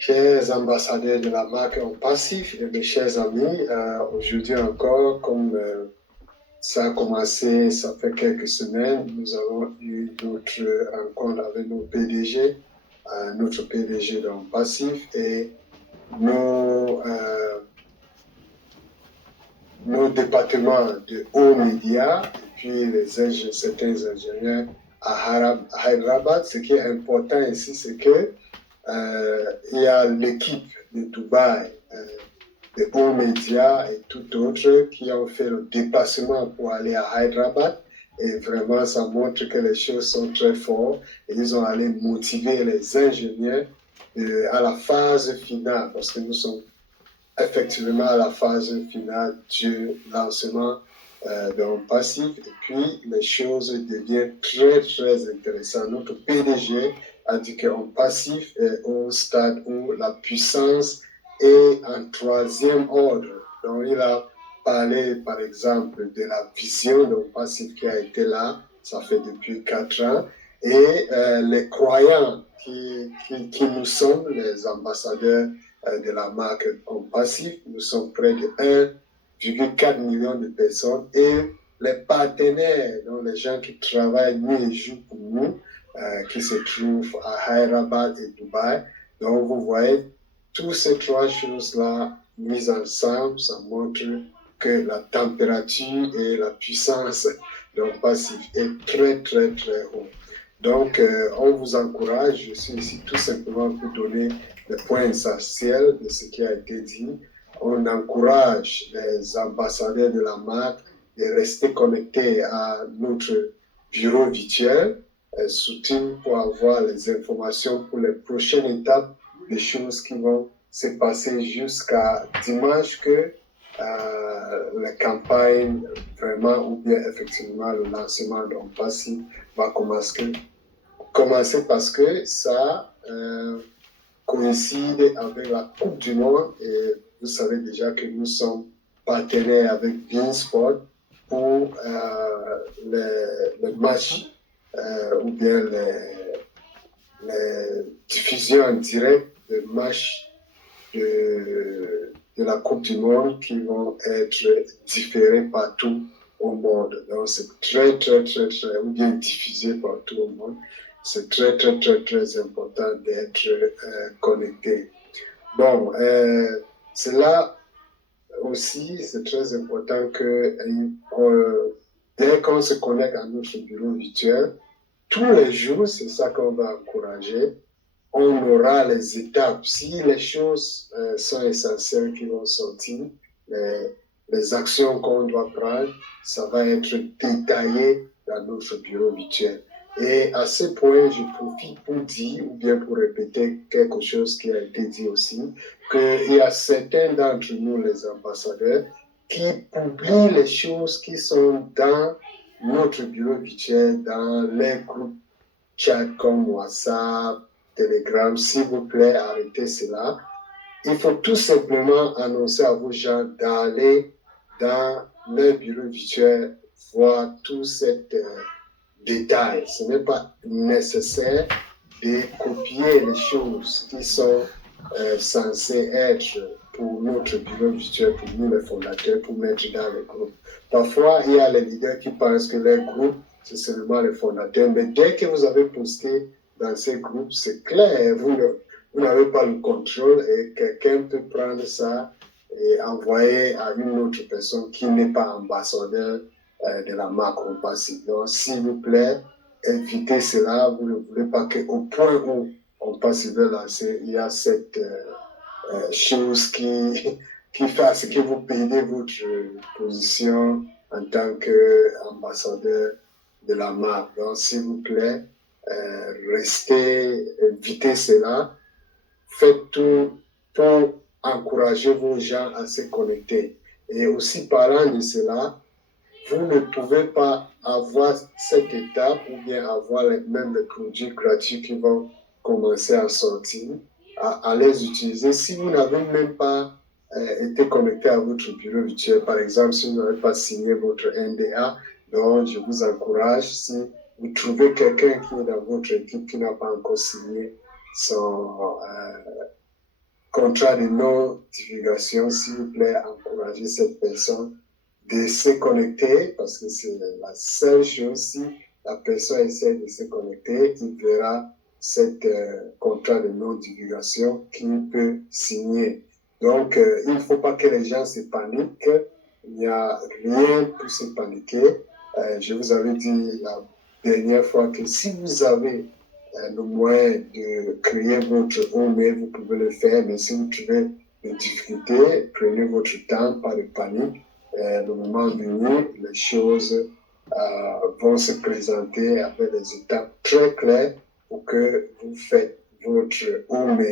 Chers ambassadeurs de la marque en passif et mes chers amis, aujourd'hui encore, comme ça a commencé, ça fait quelques semaines, nous avons eu notre rencontre avec nos PDG, notre PDG dans passif et nos, euh, nos départements de hauts médias et puis certains ingénieurs à Hyderabad. Ce qui est important ici, c'est que il y a l'équipe de Dubaï, de hauts médias et tout autre qui ont fait le déplacement pour aller à Hyderabad. Et vraiment, ça montre que les choses sont très fortes. Et ils ont allé motiver les ingénieurs à la phase finale, parce que nous sommes effectivement à la phase finale du lancement d'un passif. Et puis, les choses deviennent très, très intéressantes. Notre PDG a dit qu'un passif est au stade où la puissance est en troisième ordre. Donc, il a parlé, par exemple, de la vision d'un passif qui a été là, ça fait depuis 4 ans, et les croyants qui nous sommes, les ambassadeurs de la marque en passif. Nous sommes près de 1,4 million de personnes et les partenaires, donc les gens qui travaillent nuit et jour pour nous, qui se trouvent à Hyderabad et Dubaï. Donc vous voyez, toutes ces trois choses-là mises ensemble, ça montre que la température et la puissance d'un passif est très, très, très haut. Donc, on vous encourage, je suis ici tout simplement pour donner le point essentiel de ce qui a été dit. On encourage les ambassadeurs de la marque de rester connectés à notre bureau virtuel, surtout pour avoir les informations pour les prochaines étapes, des choses qui vont se passer jusqu'à dimanche que la campagne vraiment ou bien effectivement le lancement d'un passif va commencer parce que ça coïncide avec la Coupe du Monde et vous savez déjà que nous sommes partenaires avec Beansport pour les matchs ou bien les diffusions en direct des matchs de la Coupe du Monde qui vont être différés partout au monde. Donc c'est très, très, très, très, ou bien diffusé partout au monde. C'est très, très, très, très important d'être connecté. Bon, c'est là aussi, c'est très important que dès qu'on se connecte à notre bureau virtuel, tous les jours, c'est ça qu'on va encourager, on aura les étapes. Si les choses sont essentielles qui vont sortir, les actions qu'on doit prendre, ça va être détaillé dans notre bureau virtuel. Et à ce point, je profite pour dire, ou bien pour répéter quelque chose qui a été dit aussi, qu'il y a certains d'entre nous, les ambassadeurs, qui publient les choses qui sont dans notre bureau virtuel, dans les groupes chat comme WhatsApp, Telegram. S'il vous plaît, arrêtez cela. Il faut tout simplement annoncer à vos gens d'aller dans leur bureau virtuel voir tous ces détails. Ce n'est pas nécessaire de copier les choses qui sont censées être pour notre bureau virtuel, pour nous les fondateurs, pour mettre dans les groupes. Parfois, il y a les leaders qui pensent que les groupes, c'est seulement les fondateurs, mais dès que vous avez posté dans ces groupes, c'est clair, vous n'avez pas le contrôle et quelqu'un peut prendre ça et envoyer à une autre personne qui n'est pas ambassadeur de la marque au passé. Donc, s'il vous plaît, évitez cela. Vous ne voulez pas qu'au point où on passe de lancer, il y a cette chose qui fasse que vous perdez votre position en tant qu'ambassadeur de la marque. Donc, s'il vous plaît, évitez cela. Faites tout pour encourager vos gens à se connecter. Et aussi, parlant de cela, vous ne pouvez pas avoir cette étape ou bien avoir même les produits gratuits qui vont commencer à sortir, à les utiliser. Si vous n'avez même pas été connecté à votre bureau virtuel, par exemple, si vous n'avez pas signé votre NDA, donc je vous encourage, si vous trouvez quelqu'un qui est dans votre équipe qui n'a pas encore signé son contrat de non-divulgation, s'il vous plaît, encouragez cette personne de se connecter parce que c'est la seule chose. Si la personne essaie de se connecter, il verra cet contrat de non-divulgation qu'il peut signer. Donc, il ne faut pas que les gens se paniquent. Il n'y a rien pour se paniquer. Je vous avais dit la dernière fois que si vous avez le moyen de créer votre home, vous pouvez le faire, mais si vous trouvez des difficultés, prenez votre temps, pas de panique. Le moment venu, les choses vont se présenter avec des étapes très claires pour que vous faites votre home,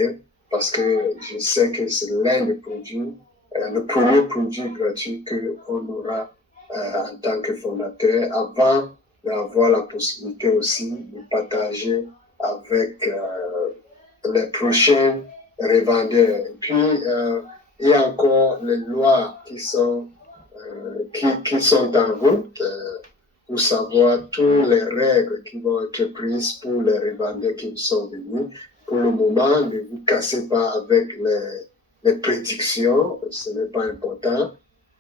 parce que je sais que c'est l'un des produits, le premier produit gratuit qu'on aura en tant que fondateur, avant d'avoir la possibilité aussi de partager avec les prochains revendeurs. Et puis, il y a encore les lois qui sont en route pour savoir toutes les règles qui vont être prises pour les revendeurs qui sont venus. Pour le moment, ne vous cassez pas avec les prédictions, ce n'est pas important.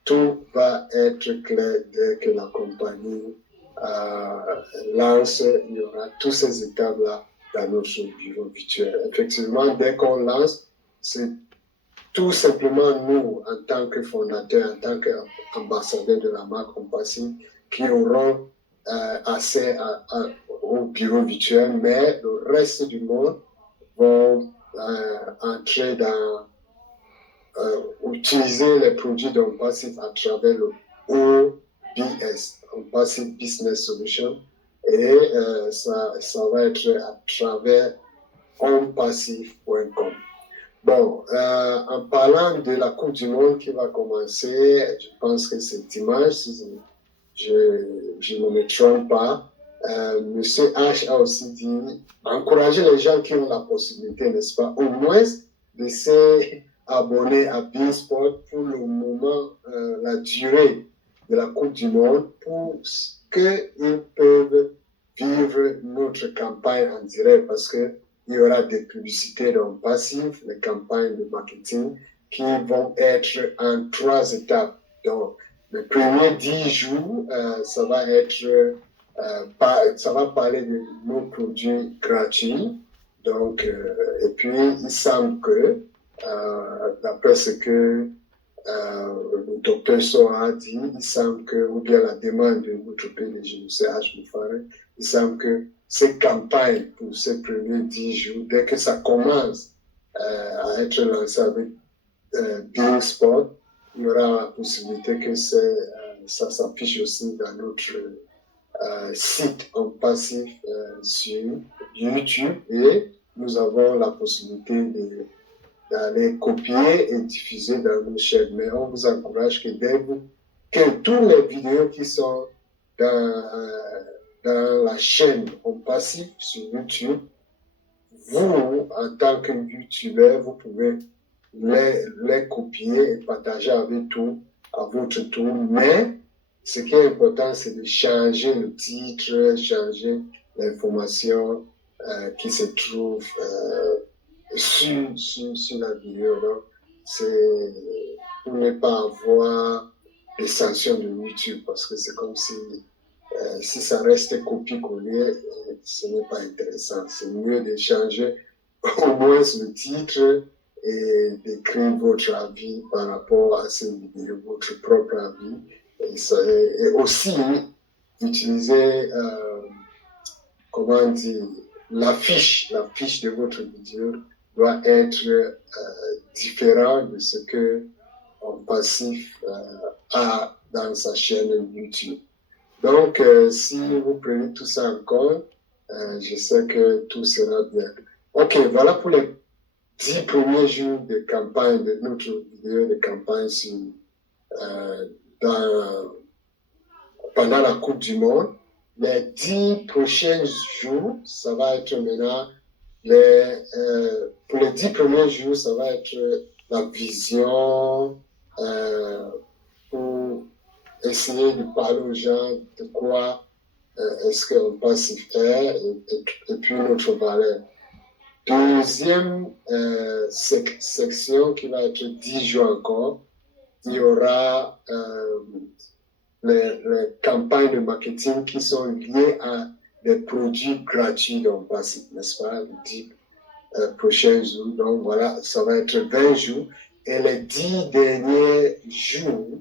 Tout va être clair dès que la compagnie lance. Il y aura toutes ces étapes-là dans notre bureau virtuel. Effectivement, dès qu'on lance, c'est tout simplement nous, en tant que fondateurs, en tant qu'ambassadeurs de la marque Compassive, qui auront accès au bureau virtuel, mais le reste du monde vont entrer dans utiliser les produits d'Ompassive à travers le OBS, Opassive Business Solution, et ça va être à travers ompassive.com. Bon, en parlant de la Coupe du Monde qui va commencer, je pense que c'est dimanche, si je ne me trompe pas. Monsieur H a aussi dit encourager les gens qui ont la possibilité, n'est-ce pas, au moins de s'abonner à Beansport pour le moment, la durée de la Coupe du Monde, pour qu'ils peuvent vivre notre campagne en direct, parce que il y aura des publicités dans Passive, les campagnes de marketing qui vont être en 3 étapes. Donc, les premiers 10 jours, ça va parler de nos produits gratuits. Donc, et puis, il semble que, d'après ce que le docteur Soa a dit, il semble que, ou bien la demande de notre PDG, M. H. Moufare, il semble que ces campagnes pour ces premiers 10 jours, dès que ça commence à être lancé avec Being Sport, il y aura la possibilité que ça s'affiche aussi dans notre site en passif sur YouTube, et nous avons la possibilité d'aller copier et diffuser dans nos chaînes. Mais on vous encourage que toutes les vidéos qui sont dans la chaîne en passif sur YouTube, vous, en tant que YouTuber, vous pouvez les copier et partager avec tout à votre tour. Mais ce qui est important, c'est de changer le titre, changer l'information qui se trouve sur la vidéo. Donc, c'est pour ne pas avoir des sanctions de YouTube, parce que c'est comme si ça reste copié-collé, ce n'est pas intéressant. C'est mieux de changer au moins le titre et d'écrire votre avis par rapport à ces vidéos, votre propre avis. Et aussi utiliser, comment dire, l'affiche de votre vidéo doit être différente de ce que Passif a dans sa chaîne YouTube. Donc, si vous prenez tout ça en compte, je sais que tout sera bien. Ok, voilà pour les 10 premiers jours de campagne, de notre vidéo de campagne pendant la Coupe du Monde. Les 10 prochains jours, ça va être maintenant, pour les 10 premiers jours, ça va être la vision pour essayer de parler aux gens de quoi est-ce qu'on peut s'y faire, et puis notre valeur. Deuxième section qui va être 10 jours encore, il y aura les campagnes de marketing qui sont liées à des produits gratuits dans Passif, n'est-ce pas, les 10 prochains jours. Donc voilà, ça va être 20 jours. Et les 10 derniers jours,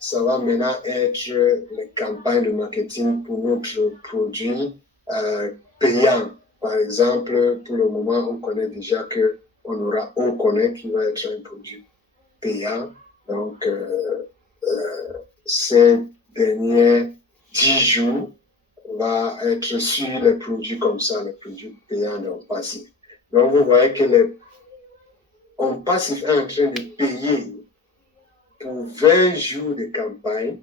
ça va maintenant être les campagnes de marketing pour notre produit payant. Par exemple, pour le moment, on connaît déjà qu'on aura OConnect qui va être un produit payant. Donc, ces derniers 10 jours va être sur les produits comme ça, les produits payants dans Passif. Donc, vous voyez que on Passif est en train de payer pour 20 jours de campagne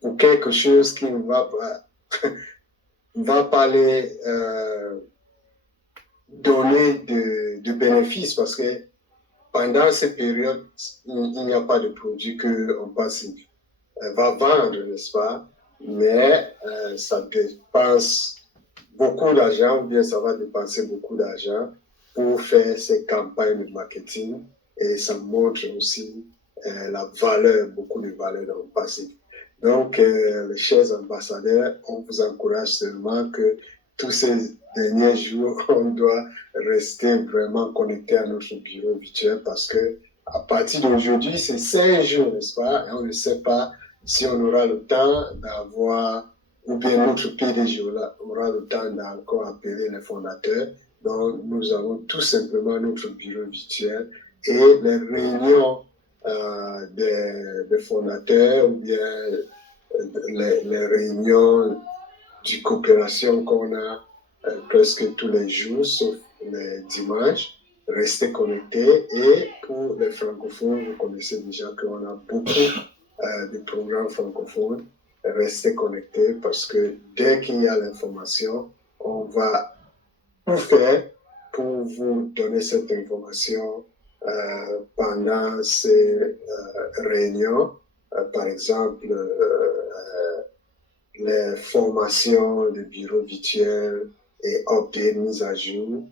pour quelque chose qui ne va pas les donner de bénéfices parce que pendant ces périodes, il n'y a pas de produit qu'on Passif va vendre, n'est-ce pas? Mais ça dépense beaucoup d'argent ou bien ça va dépenser beaucoup d'argent pour faire ces campagnes de marketing et ça montre aussi la valeur, beaucoup de valeur dans le Passif. Donc, les chers ambassadeurs, on vous encourage seulement que tous ces derniers jours, on doit rester vraiment connecté à notre bureau virtuel parce que à partir d'aujourd'hui, c'est 5 jours, n'est-ce pas? Et on ne sait pas si on aura le temps d'avoir, ou bien notre PDG aura le temps d'encore appeler les fondateurs. Donc, nous avons tout simplement notre bureau virtuel et les réunions des fondateurs ou bien les réunions de coopération qu'on a presque tous les jours, sauf les dimanches. Restez connectés. Et pour les francophones, vous connaissez déjà qu'on a beaucoup de programmes francophones. Restez connectés parce que dès qu'il y a l'information, on va tout faire pour vous donner cette information pendant ces réunions. Par exemple, les formations de bureaux virtuels et updates, mises à jour.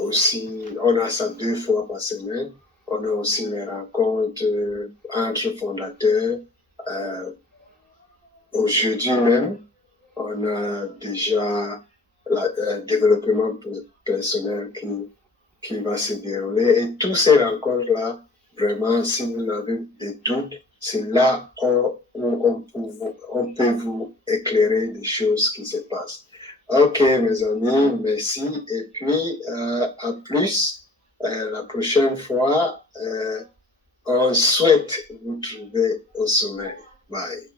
Aussi, on a ça 2 fois par semaine. On a aussi les rencontres entre fondateurs. Aujourd'hui même, on a déjà le développement personnel qui va se dérouler. Et toutes ces rencontres-là, vraiment, si vous avez des doutes, c'est là où on peut vous éclairer des choses qui se passent. Ok, mes amis, merci. Et puis, à plus. La prochaine fois, on souhaite vous trouver au sommet. Bye.